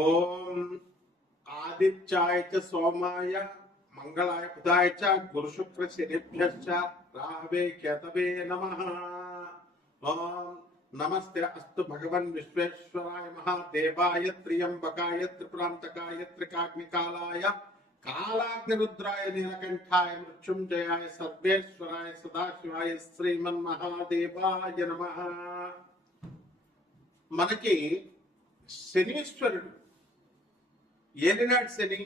ఓం ఆదిత్యాయ చ సోమాయ మంగళాయ బుధాయ చ గురు శుక్ర శనిభ్యశ్చ రాహవే కేతవే నమః. ఓం నమస్తే అస్తు భగవన్ విశ్వేశ్వరాయ మహాదేవాయ త్ర్యంబకాయ త్రిపురాంతకాయ త్రికాగ్నికాలాయ కాలాగ్నిరుద్రాయ నీలకంఠాయ మృత్యుంజయాయ సర్వేశ్వరాయ సదాశివాయ శ్రీమన్మహాదేవాయ నమః. మనకి శనీశ్వరుడు ఏలినాటి శని,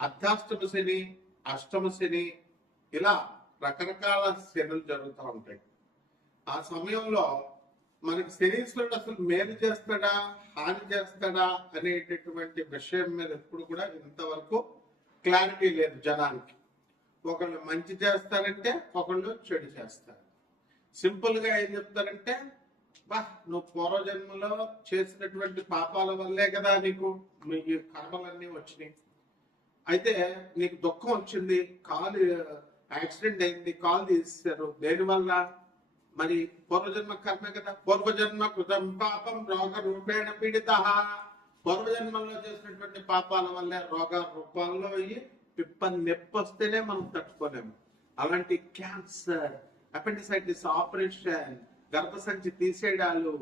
అర్ధాష్టమ శని, అష్టమ శని, ఇలా రకరకాల శనులు జరుగుతూ ఉంటాయి. ఆ సమయంలో మనకి శనీశ్వరుడు అసలు మేలు చేస్తాడా హాని చేస్తాడా అనేటటువంటి విషయం మీద ఎప్పుడు కూడా ఇంతవరకు క్లారిటీ లేదు జనానికి. ఒకళ్ళు మంచి చేస్తారంటే ఒకళ్ళు చెడు చేస్తారు. సింపుల్ గా ఏం చెప్తారంటే, నువ్వు పూర్వజన్మలో చేసినటువంటి పాపాల వల్లే కదా నీకు ఈ కర్మలన్నీ వచ్చినాయి. అయితే నీకు దుఃఖం వచ్చింది, కాలు యాక్సిడెంట్ అయింది, కాలు తీసేశారు, దేనివల్ల? మరి పూర్వజన్మ కర్మే కదా. పూర్వజన్మ కృతం పాపం రోగ రూపేణ పీడిత. పూర్వజన్మలో చేసినటువంటి పాపాల వల్లే రోగ రూపాల్లో పిప్ప నొప్పి వస్తేనే మనం తట్టుకోలేము. అలాంటి క్యాన్సర్, అపెండిసైటిస్ ఆపరేషన్, గర్భసంచి తీసేయడాలు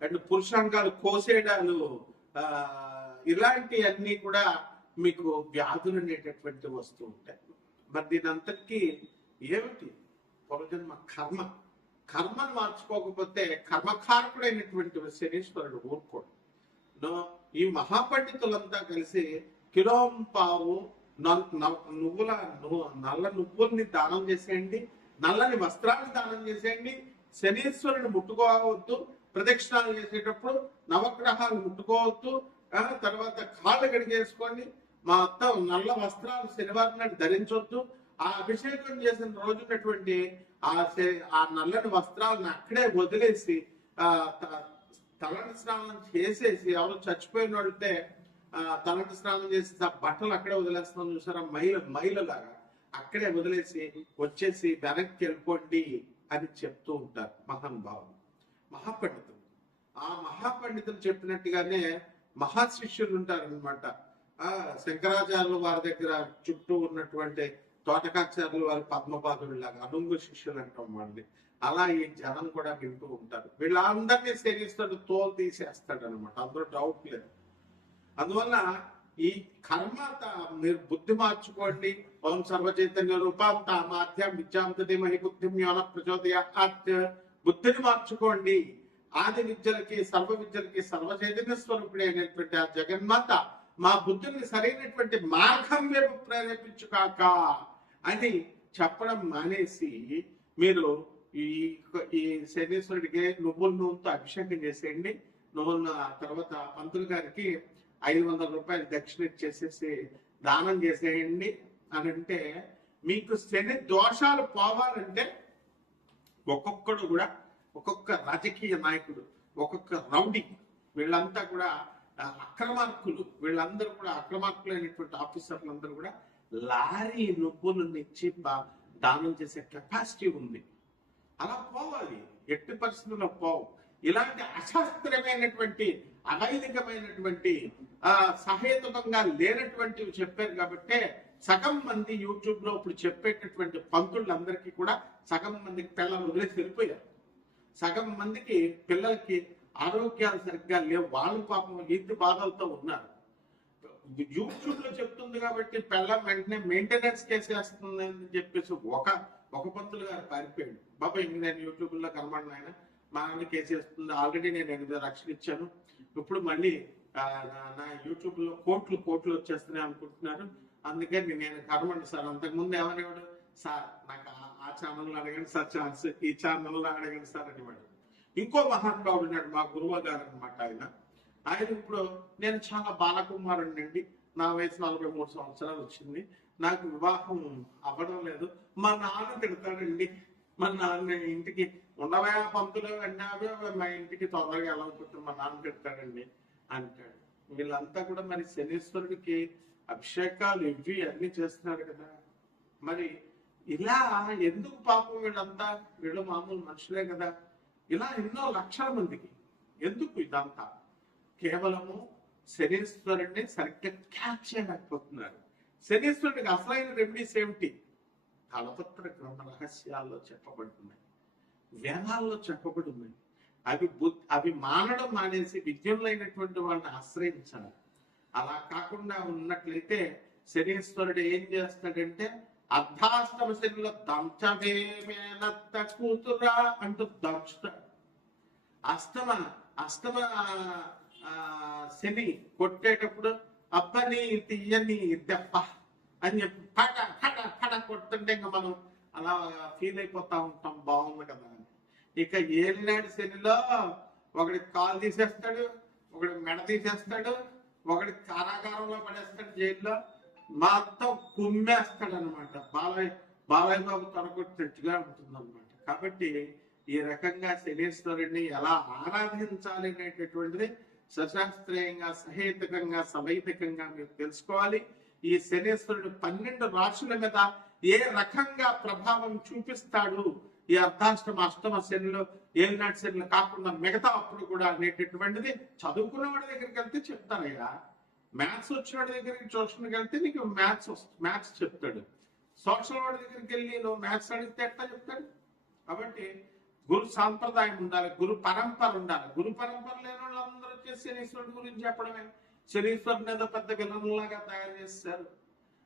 అండ్ పురుషాంగాలు కోసేయడాలు, ఇలాంటి అన్ని కూడా మీకు వ్యాధులు అనేటటువంటి వస్తూ ఉంటాయి. మరి దీని అంతటికీ ఏమిటి? పూర్వజన్మ కర్మ. కర్మను మార్చుకోకపోతే కర్మకారకుడైనటువంటి శనీశ్వరుడు ఊరుకోడు. ఈ మహాపండితులంతా కలిసి కిలోంపావు నువ్వుల నల్ల నువ్వుల్ని దానం చేసేయండి, నల్లని వస్త్రాన్ని దానం చేసేయండి, శనీశ్వరుని ముట్టుకోవద్దు, ప్రదక్షిణాలు చేసేటప్పుడు నవగ్రహాలు ముట్టుకోవద్దు, తర్వాత కాళ్ళు కడిగేసుకోండి, మొత్తం నల్ల వస్త్రాలు శనివారం నాడు ధరించవద్దు, ఆ అభిషేకం చేసిన రోజున్నటువంటి ఆ నల్లని వస్త్రాలను అక్కడే వదిలేసి తలంటి స్నానం చేసేసి, ఎవరు చచ్చిపోయిన వాడితే తలంటి స్నానం చేసి ఆ బట్టలు అక్కడే వదిలేస్తాం చూసారా, మైలలాగా అక్కడే వదిలేసి వచ్చేసి వెనక్కి వెళ్ళిపోండి అని చెప్తూ ఉంటారు మహానుభావులు, మహాపండితులు. ఆ మహాపండితులు చెప్పినట్టుగానే మహాశిష్యులు ఉంటారనమాట. శంకరాచార్యులు వారి దగ్గర చుట్టూ ఉన్నటువంటి తోటకాచార్యులు వారి పద్మపాదులాగా అనుంగు శిష్యులు అంటాం వాళ్ళని. అలా ఈ జనం కూడా వింటూ ఉంటారు. వీళ్ళందరినీ శనిస్తాడు, తోలు తీసేస్తాడు అనమాట, అందులో డౌట్ లేదు. అందువల్ల ఈ కర్మ మీరు బుద్ధి మార్చుకోండి. ఓం సర్వచైతన్య రూపాం తామాధ్యం విద్యాంతది మహి బుద్ధిం యోన ప్రచోదయాత్. బుద్ధిని మార్చుకోండి. ఆది విద్యలకి సర్వ విద్యలకి సర్వచైతన్య స్వరూపుడే అయినటువంటి ఆ జగన్మాత మా బుద్ధిని సరైనటువంటి మార్గం వైపు ప్రేరేపించుకాక అని చెప్పడం మానేసి మీరు ఈ శనీశ్వరుడికి నువ్వుల నూనెతో అభిషేకం చేసేయండి. నువ్వుల తర్వాత పంతులు గారికి 500 రూపాయలు దక్షిణ ఇచ్చేసేసి దానం చేసేయండి అని అంటే, మీకు శని దోషాలు పోవాలంటే ఒక్కొక్కడు కూడా, ఒక్కొక్క రాజకీయ నాయకుడు, ఒక్కొక్క రౌడీ, వీళ్ళంతా కూడా అక్రమార్కులు, వీళ్ళందరూ కూడా అక్రమార్కులైనటువంటి ఆఫీసర్లందరూ కూడా లారీ నువ్వులను ఇచ్చి దానం చేసే కెపాసిటీ ఉంది. అలా పోవాలి, ఎట్టి పరిస్థితుల్లో పోవు. ఇలాంటి అశాస్త్రీయమైనటువంటి అవైదికమైనటువంటి సహేతుకంగా లేనటువంటివి చెప్పారు కాబట్టి సగం మంది యూట్యూబ్ లో ఇప్పుడు చెప్పేటటువంటి పంతులందరికీ కూడా సగం మందికి పిల్లలు వదిలేసి వెళ్ళిపోయారు. సగం మందికి పిల్లలకి ఆరోగ్యాలు సరిగ్గా లేవు, వాళ్ళు పాపం ఇంటి బాధలతో ఉన్నారు. యూట్యూబ్ లో చెప్తుంది కాబట్టి పిల్లల వెంటనే మెయింటెనెన్స్ కేసు వేస్తుంది అని చెప్పేసి ఒక పంతులు గారు పారిపోయాడు. బాబా ఇంక నేను యూట్యూబ్ లో కనబడిన ఆయన మా నాన్న కేసు వేస్తుంది, ఆల్రెడీ నేను 8 లక్షలు ఇచ్చాను, ఇప్పుడు మళ్ళీ నా యూట్యూబ్ లో కోట్లు వచ్చేస్తున్నాయి అనుకుంటున్నారు, అందుకని నేను కనబడి సార్. అంతకుముందు ఏమనేవాడు, సార్ నాకు ఆ ఛానల్లో అడగండి సార్, ఛాన్స్ ఈ ఛానల్లో అడగండి సార్ అనేవాడు. ఇంకో మహానుభావుడు ఉన్నాడు, మా గురువు గారు అనమాట. ఆయన ఇప్పుడు నేను చాలా బాలకుమారుణ్ణి అండి, నా వయసు 43 సంవత్సరాలు వచ్చింది, నాకు వివాహం అవ్వడం లేదు, మా నాన్న తిడతాడండి, మా నాన్న ఇంటికి ఉండవా పంతులు అన్నావే, మా ఇంటికి తొందరగా ఎలా ఉంటుంది, మా నాన్న తిడతాడండి అంటాడు. వీళ్ళంతా కూడా మరి శనీశ్వరుడికి అభిషేకాలు ఇవి అన్ని చేస్తున్నారు కదా. మరి ఇలా ఎందుకు పాపం వీళ్ళంతా? వీళ్ళు మామూలు మనుషులే కదా. ఇలా ఎన్నో లక్షల మందికి ఎందుకు ఇదంతా? కేవలము శనీశ్వరుడిని సరిగ్గా క్యాచ్ చేయలేకపోతున్నారు. శనీశ్వరుడికి అసలైన రెమెడీస్ ఏమిటి? తలపత్ర గ్రంథ రహస్యాల్లో చెప్పబడుతున్నాయి, వేదాల్లో చెప్పబడి ఉన్నాయి. అవి మానడం మానేసి విజ్ఞులైనటువంటి వాళ్ళని ఆశ్రయించాలి. అలా కాకుండా ఉన్నట్లయితే శనీశ్వరుడు ఏం చేస్తాడంటే, అర్ధాష్టమ శనిలో దంచమేమేనత్త కూతురా అంటూ దంచుతాడు. అష్టమ శని కొట్టేటప్పుడు అబ్బని తీయని దెబ్బ అని చెప్పి పడ పడ పడ కొడుతుంటే ఇంకా మనం అలా ఫీల్ అయిపోతా ఉంటాం, బాగుంది కదా అని. ఇక ఏలినాడు శనిలో ఒకడి కాలు తీసేస్తాడు, ఒకడి మెడ తీసేస్తాడు, ఒకడి కారాగారంలో పడేస్తాడు, జైల్లో మొత్తం కుమ్మేస్తాడు అనమాట. బాలయ్య బాబు తొడగొట్టినట్టుగా ఉంటుంది అనమాట. కాబట్టి ఈ రకంగా శనీశ్వరుడిని ఎలా ఆరాధించాలి అనేటటువంటిది సశాస్త్రీయంగా, సహేతుకంగా, సవైతికంగా మీరు తెలుసుకోవాలి. ఈ శనీశ్వరుడు 12 రాశుల మీద ఏ రకంగా ప్రభావం చూపిస్తాడు ఈ అర్ధాష్టమ అష్టమ శనిలో, ఏలినాటి శనిలో కాకుండా మిగతా అప్పుడు కూడా అనేటటువంటిది చదువుకున్న వాడి దగ్గరికి వెళ్తే చెప్తారయ్యా. మ్యాథ్స్ వచ్చిన వాడి దగ్గరికి ట్యూషన్కి వెళ్తే నీకు మ్యాథ్స్ చెప్తాడు. సోషల్ వాడి దగ్గరికి వెళ్ళి నువ్వు మ్యాథ్స్ అడిగితే ఎట్లా చెప్తాడు? కాబట్టి గురు సాంప్రదాయం ఉండాలి, గురు పరంపర ఉండాలి. గురు పరంపర లేని వాళ్ళందరూ వచ్చేసి శనీశ్వరుడు గురించి చెప్పడమే. శనీశ్వరుని ఏదో పెద్ద విలన్లాగా తయారు చేస్తారు.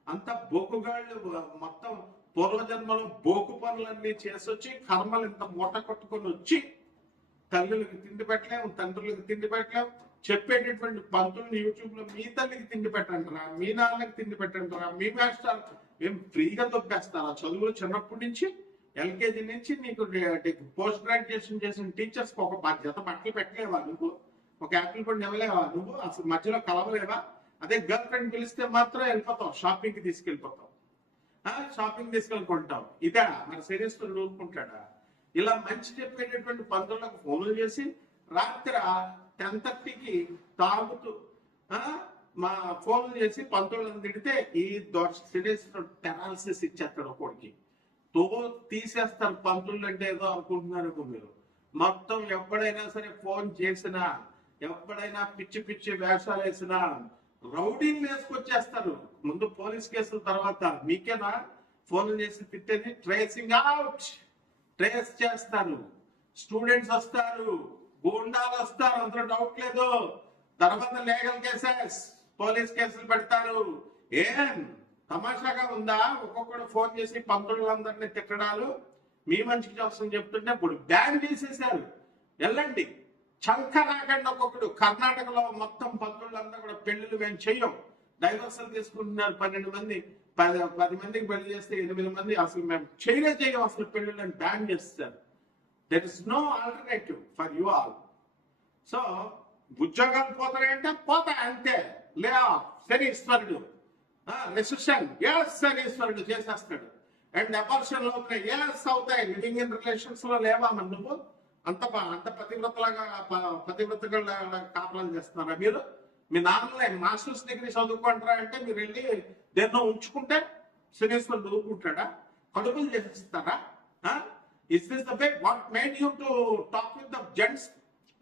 అంతా బోకుగాళ్ళు, మొత్తం పూర్వజన్మలో బోకు పనులన్నీ చేసొచ్చి కర్మలు ఇంత మూట కొట్టుకొని వచ్చి తల్లులకి తిండి పెట్టలేము, తండ్రులకు తిండి పెట్టలేము. చెప్పేటటువంటి పంతులను యూట్యూబ్ లో మీ తల్లికి తిండి పెట్టంటారా, మీ నాన్నకి తిండి పెట్టంటారా, మీ మాస్టర్ ఏం ఫ్రీగా దొబ్బేస్తారా? చదువులు చిన్నప్పటి నుంచి ఎల్కేజీ నుంచి నీకు పోస్ట్ గ్రాడ్యుయేషన్ చేసిన టీచర్స్ కి ఒక జత బట్టలు పెట్టలేవా నువ్వు? ఒక యాపిల్ పండు ఇవ్వలేవా నువ్వు? అసలు మధ్యలో కలవలేవా? అదే గర్ల్ ఫ్రెండ్ పిలిస్తే మాత్రం వెళ్ళిపోతావు, షాపింగ్ కి తీసుకెళ్ళిపోతావు, షాపింగ్ తీసుకెళ్ళుకుంటావు. ఇదా మరి శనీశ్వరుడు ఊరుకుంటాడా? ఇలా మంచి చెప్పేటటువంటి పంతులకు ఫోన్లు చేసి రాత్రి 10:30కి తాగుతూ మా ఫోన్లు చేసి పంతులను తిడితే ఈ శనీశ్వరుడు పెరాలసిస్ ఇచ్చేస్తాడు ఒకడికి. తీసేస్తారు. పంతులు అంటే ఏదో అనుకుంటున్నారు మీరు. మొత్తం ఎప్పుడైనా సరే ఫోన్ చేసినా, ఎప్పుడైనా పిచ్చి పిచ్చి వేషాలు వేసినా రౌడీని వేసుకొచ్చేస్తారు. ముందు పోలీస్ కేసుల తర్వాత మీకేనా ఫోన్లు చేసి తిట్టేది? ట్రేసింగ్ అవుట్, ట్రేస్ చేస్తారు, స్టూడెంట్స్ వస్తారు, గూండాలు వస్తారు, అందులో డౌట్ లేదు. తర్వాత లీగల్ కేసెస్, పోలీస్ కేసులు పెడతారు. ఏం తమాషాగా ఉందా? ఒక్కొక్కడు ఫోన్ చేసి పంతులందరినీ తిట్టడాలు, మీ మంచికి కోసం చెప్తుంటే ఇప్పుడు బ్యాన్ చేసేసారు. వెళ్ళండి, చంక రాకండి. ఒక్కొక్కడు కర్ణాటకలో మొత్తం పంతులంతా కూడా పెళ్లిళ్ళు మేము చెయ్యం, డైవర్సల్ తీసుకుంటున్నారు. 12 మంది 10 మందికి పెళ్లి చేస్తే 8 మంది అసలు మేము చెయ్యం అసలు పెళ్లిళ్ళని బ్యాన్ చేస్తారు. There is no alternative for you all. So ఉద్యోగాలు పోతాయంటే పోతాయి అంతే. లే శనీశ్వరుడు రెసిషన్ శనీశ్వరుడు చేసేస్తాడు. అండ్ అబార్షన్లు అవుతున్నాయి, అవుతాయి. లివింగ్ ఇన్ రిలేషన్స్ లో లేవా మరి నువ్వు? అంత పతివ్రతగా కాపురాలు చేస్తున్నారా మీరు? మీ నాన్నలే మాస్టర్స్ డిగ్రీ చదువుకుంటారా అంటే మీరు వెళ్ళి దేన్నో ఉంచుకుంటే శనీశ్వరుడు ఊరుకుంటాడా? కడుపులు చేసేస్తారా? Is this the way what made you to talk with the gents?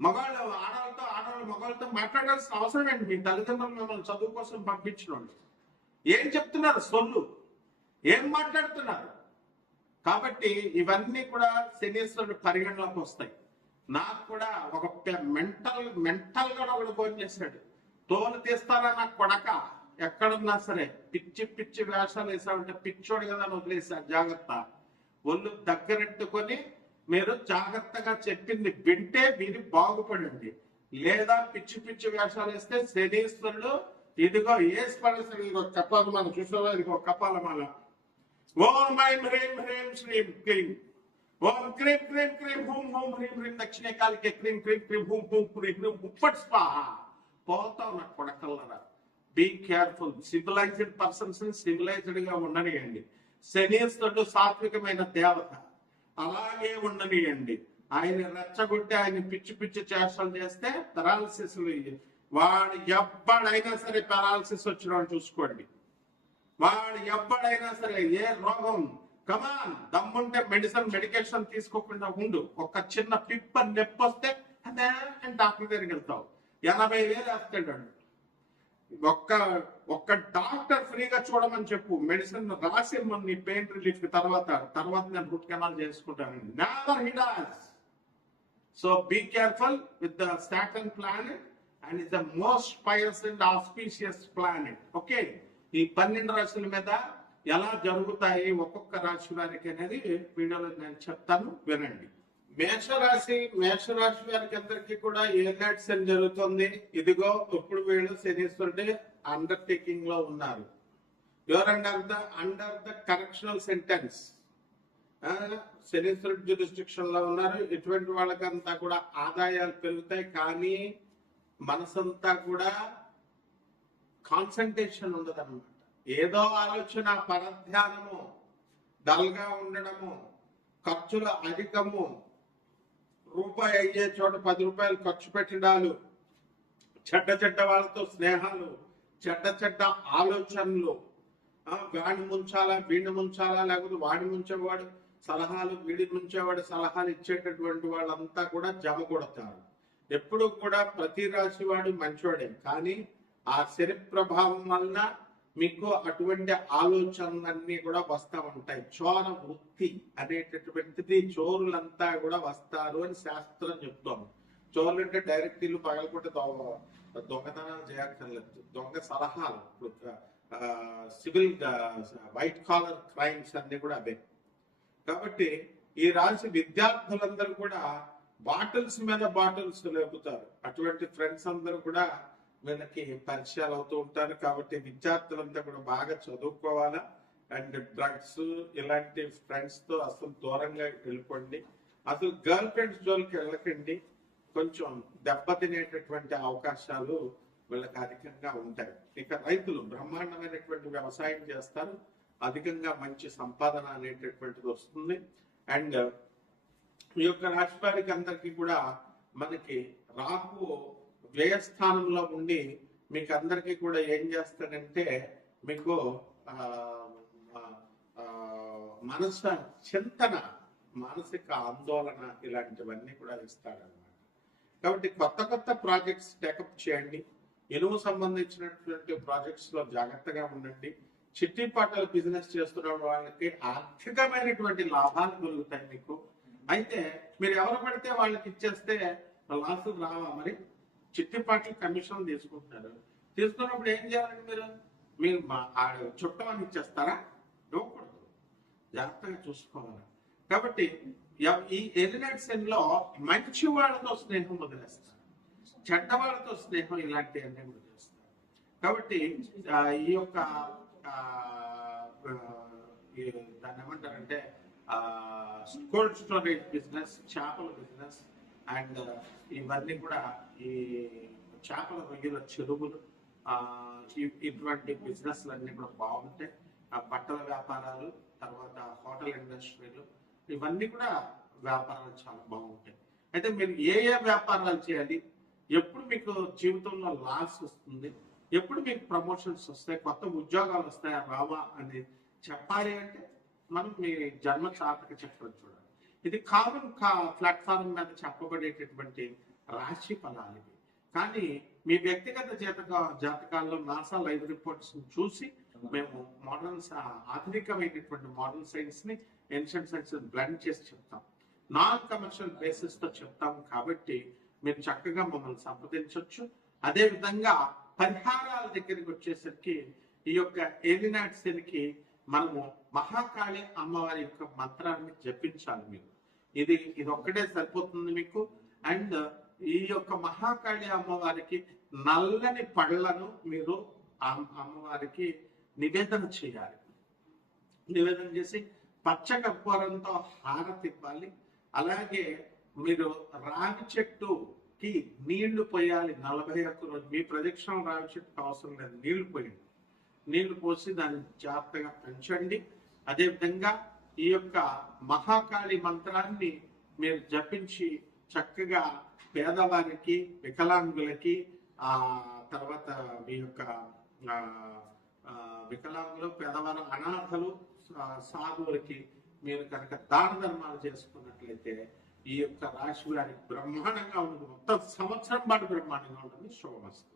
మగవాళ్ళు ఆడవాళ్ళు మగవాళ్ళతో మాట్లాడాల్సిన అవసరం ఏంటి? మీ తల్లిదండ్రులు మిమ్మల్ని చదువు కోసం పంపించిన వాళ్ళు ఏం చెప్తున్నారు? సొల్లు ఏం మాట్లాడుతున్నారు? కాబట్టి ఇవన్నీ కూడా శనీశ్వరుడు పరిగణలోకి వస్తాయి. నాకు కూడా ఒక మెంటల్ గా ఒకడు ఫోన్ చేశాడు. తోలు తీస్తారా నా కొడక, ఎక్కడున్నా సరే పిచ్చి పిచ్చి వేషాలు వేసామంటే పిచ్చోడు కదా అని వదిలేసా. జాగ్రత్త, ఒళ్ళు దగ్గరెట్టుకొని మీరు జాగ్రత్తగా చెప్పింది వింటే మీరు బాగుపడండి. లేదా పిచ్చి పిచ్చి వేషాలు వేస్తే శనీశ్వరుడు ఇదిగో ఏసుపడేస్తాడు. ఇదిగో కపాలు మనం చూసావా, ఇదిగో కపాలమాల. ఓం ఐం హ్రీం హ్రీం శ్రీం క్లీం, ఓం క్రీం క్రీం క్రీం హూం హూం హ్రీం హ్రీం దక్షిణ కాలికే క్రీం క్రీం క్రీం హూం హూం హ్రీం హ్రీం ఉప్పట్ స్వాహ. పోతావు నా కొడకల్లరా. Be careful. Civilized persons civilized గా ఉండనియండి. శనీశ్వరుడు సాత్వికమైన దేవత, అలాగే ఉండనియండి. ఆయన రెచ్చగొట్టి ఆయన పిచ్చి పిచ్చి చేష్టలు చేస్తే పెరాలసిస్, వాడు ఎవ్వడైనా సరే పెరాలసిస్ వచ్చిన చూసుకోండి. వాడు ఎవ్వడైనా సరే ఏ రోగం, కమాన్ దమ్ముంటే మెడికేషన్ తీసుకోకుండా ఉండు. ఒక చిన్న పిప్ప నొప్పి వస్తే అదే డాక్టర్ దగ్గరికి వెళ్తావు. 80,000 వేస్తాడు. ఒక్క ఒక్క డాక్టర్ ఫ్రీగా చూడమని చెప్పు, మెడిసిన్ రాసి నీ పెయిన్ రిలీఫ్ తర్వాత నేను రూట్ కెనాల్ చేసుకుంటానండి. Never he does. So be careful with the Saturn planet and is the most pious and auspicious planet. Okay, ఈ 12 రాశుల మీద ఎలా జరుగుతాయి ఒక్కొక్క రాశి వారికి అనేది వీడియోలో నేను చెప్తాను, వినండి. మేషరాశి వారికి అందరికీ కూడా ఏనాటి శని జరుగుతుంది. ఇదిగో ఇప్పుడు వీళ్ళు శనీశ్వరుడి అండర్టేకింగ్ లో ఉన్నారు. Your under the correctional sentence. శనీశ్వరుడి జ్యూరిస్డిక్షన్ లో ఉన్నారు. ఇటువంటి వాళ్ళకంతా కూడా ఆదాయాలు పెరుగుతాయి, కానీ మనసంతా కూడా కాన్సన్ట్రేషన్ ఉండదు అనమాట. ఏదో ఆలోచన, పరధ్యానము, డల్గా ఉండడము, ఖర్చులు అధికము, రూపాయి అయ్యే చోట 10 రూపాయలు ఖర్చు పెట్టడాలు, చెడ్డ వాళ్ళతో స్నేహాలు, చెడ్డ ఆలోచనలు, వాడిని ముంచాలా వీడిని ముంచాలా, లేకపోతే వాడిని ముంచేవాడు సలహాలు, వీడిని ముంచేవాడు సలహాలు ఇచ్చేటటువంటి వాళ్ళంతా కూడా జమ కొడతారు. ఎప్పుడు కూడా ప్రతి రాశి వాడు మంచివాడే, కానీ ఆ శని ప్రభావం వలన మీకు అటువంటి ఆలోచనలన్నీ కూడా వస్తూ ఉంటాయి. చోర వృత్తి అనేటటువంటిది, చోరులంతా కూడా వస్తారు అని శాస్త్రం చెప్తోంది. చోరులు అంటే డైరెక్ట్ ఇల్లు పగలకొట్టి దొంగతనాలు చేయక్కర్లేదు, దొంగ సలహాలు, సివిల్ వైట్ కాలర్ క్రైమ్స్ అన్ని కూడా అవే. కాబట్టి ఈ రాశి విద్యార్థులందరూ కూడా బాటిల్స్ మీద బాటిల్స్ లేపుతారు. అటువంటి ఫ్రెండ్స్ అందరూ కూడా వీళ్ళకి పరిచయాలు అవుతూ ఉంటారు. కాబట్టి విద్యార్థులంతా కూడా బాగా చదువుకోవాలా. అండ్ డ్రగ్స్ ఇలాంటి ఫ్రెండ్స్ తో అసలు దూరంగా వెళ్ళిపోండి. అసలు గర్ల్ ఫ్రెండ్స్ జోలికి వెళ్ళకండి. కొంచెం దెబ్బతినేటటువంటి అవకాశాలు వీళ్ళకి అధికంగా ఉంటాయి. ఇక రైతులు బ్రహ్మాండమైనటువంటి వ్యవసాయం చేస్తారు, అధికంగా మంచి సంపాదన అనేటటువంటిది వస్తుంది. అండ్ ఈ యొక్క రాశి వారికి అందరికీ కూడా మనకి రాహు వ్యయస్థానంలో ఉండి మీకు అందరికీ కూడా ఏం చేస్తాడంటే, మీకు మనస చింతన, మానసిక ఆందోళన ఇలాంటివన్నీ కూడా ఇస్తాడన్నమాట. కాబట్టి కొత్త ప్రాజెక్ట్స్ టేకప్ చేయండి. ఇనుము సంబంధించినటువంటి ప్రాజెక్ట్స్ లో జాగ్రత్తగా ఉండండి. చిట్టిపాటల బిజినెస్ చేస్తున్న వాళ్ళకి ఆర్థికమైనటువంటి లాభాలు కలుగుతాయి మీకు. అయితే మీరు ఎవరు పడితే వాళ్ళకి ఇచ్చేస్తే లాసులు రావా? మరి చిట్టిపాటలు కమిషన్ తీసుకుంటున్నారు. తీసుకున్నప్పుడు ఏం చేయాలండి? మీరు చుట్టమని ఇచ్చేస్తారా? ఇవ్వకూడదు, జాగ్రత్తగా చూసుకోవాలి. కాబట్టి ఈ ఎలినైట్ సెన్ లో మంచి వాళ్ళతో స్నేహం వదిలేస్తారు, చెడ్డ వాళ్ళతో స్నేహం ఇలాంటివన్నీ వదిలేస్తారు. కాబట్టి ఈ యొక్క దాన్ని ఏమంటారంటే కోల్డ్ స్టోరేజ్ బిజినెస్, చేపల బిజినెస్, అండ్ ఇవన్నీ కూడా ఈ చేపల రొయ్యల చెరువులు, ఇటువంటి బిజినెస్లు అన్ని కూడా బాగుంటాయి. బట్టల వ్యాపారాలు, తర్వాత హోటల్ ఇండస్ట్రీలు, ఇవన్నీ కూడా వ్యాపారాలు చాలా బాగుంటాయి. అయితే మీరు ఏ వ్యాపారాలు చేయాలి, ఎప్పుడు మీకు జీవితంలో లాస్ వస్తుంది, ఎప్పుడు మీకు ప్రమోషన్స్ వస్తాయి, కొత్త ఉద్యోగాలు వస్తాయా రావా అని చెప్పాలి అంటే మనం మీ జన్మ జాతక చక్రం చూడాలి. ఇది కామన్ ప్లాట్ఫామ్ మీద చెప్పబడేటటువంటి రాశి ఫలాలు ఇవి. కానీ మీ వ్యక్తిగత జాతకాల్లో నాసా లైవ్ రిపోర్ట్స్ చూసి మేము ఆధునికమైనటువంటి మోడర్న్ సైన్స్ ని ఏన్షియంట్ సైన్స్ బ్లెండ్ చేసి చెప్తాం, నాన్ కమర్షియల్ బేసిస్ తో చెప్తాం. కాబట్టి మీరు చక్కగా మమ్మల్ని సంప్రదించవచ్చు. అదే విధంగా పరిహారాల దగ్గరికి వచ్చేసరికి ఈ యొక్క ఏలినాటి శనికి మనము మహాకాళి అమ్మవారి యొక్క మంత్రాన్ని జపించాలి. మీరు ఇది ఒక్కటే సరిపోతుంది మీకు. అండ్ ఈ యొక్క మహాకాళి అమ్మవారికి నల్లని పళ్ళను మీరు అమ్మవారికి నివేదన చేయాలి. నివేదన చేసి పచ్చ కర్పూరంతో హారతి ఇవ్వాలి. అలాగే మీరు రావి చెట్టుకి నీళ్లు పోయాలి 41 రోజు. మీ ప్రదక్షిణ రావి చెట్టుకు అవసరం లేదు, నీళ్లు పోయండి. నీళ్లు పోసి దాన్ని జాగ్రత్తగా పెంచండి. అదేవిధంగా ఈ యొక్క మహాకాళి మంత్రాన్ని మీరు జపించి చక్కగా పేదవారికి, వికలాంగులకి, తర్వాత మీ యొక్క వికలాంగులు, పేదవారు, అనాథలు, సాధువులకి మీరు కనుక దాన ధర్మాలు చేసుకున్నట్లయితే ఈ యొక్క రాశి వారికి బ్రహ్మాండంగా ఉంటుంది. మొత్తం సంవత్సరం పాటు బ్రహ్మాండంగా ఉంటుంది. శుభమస్తు.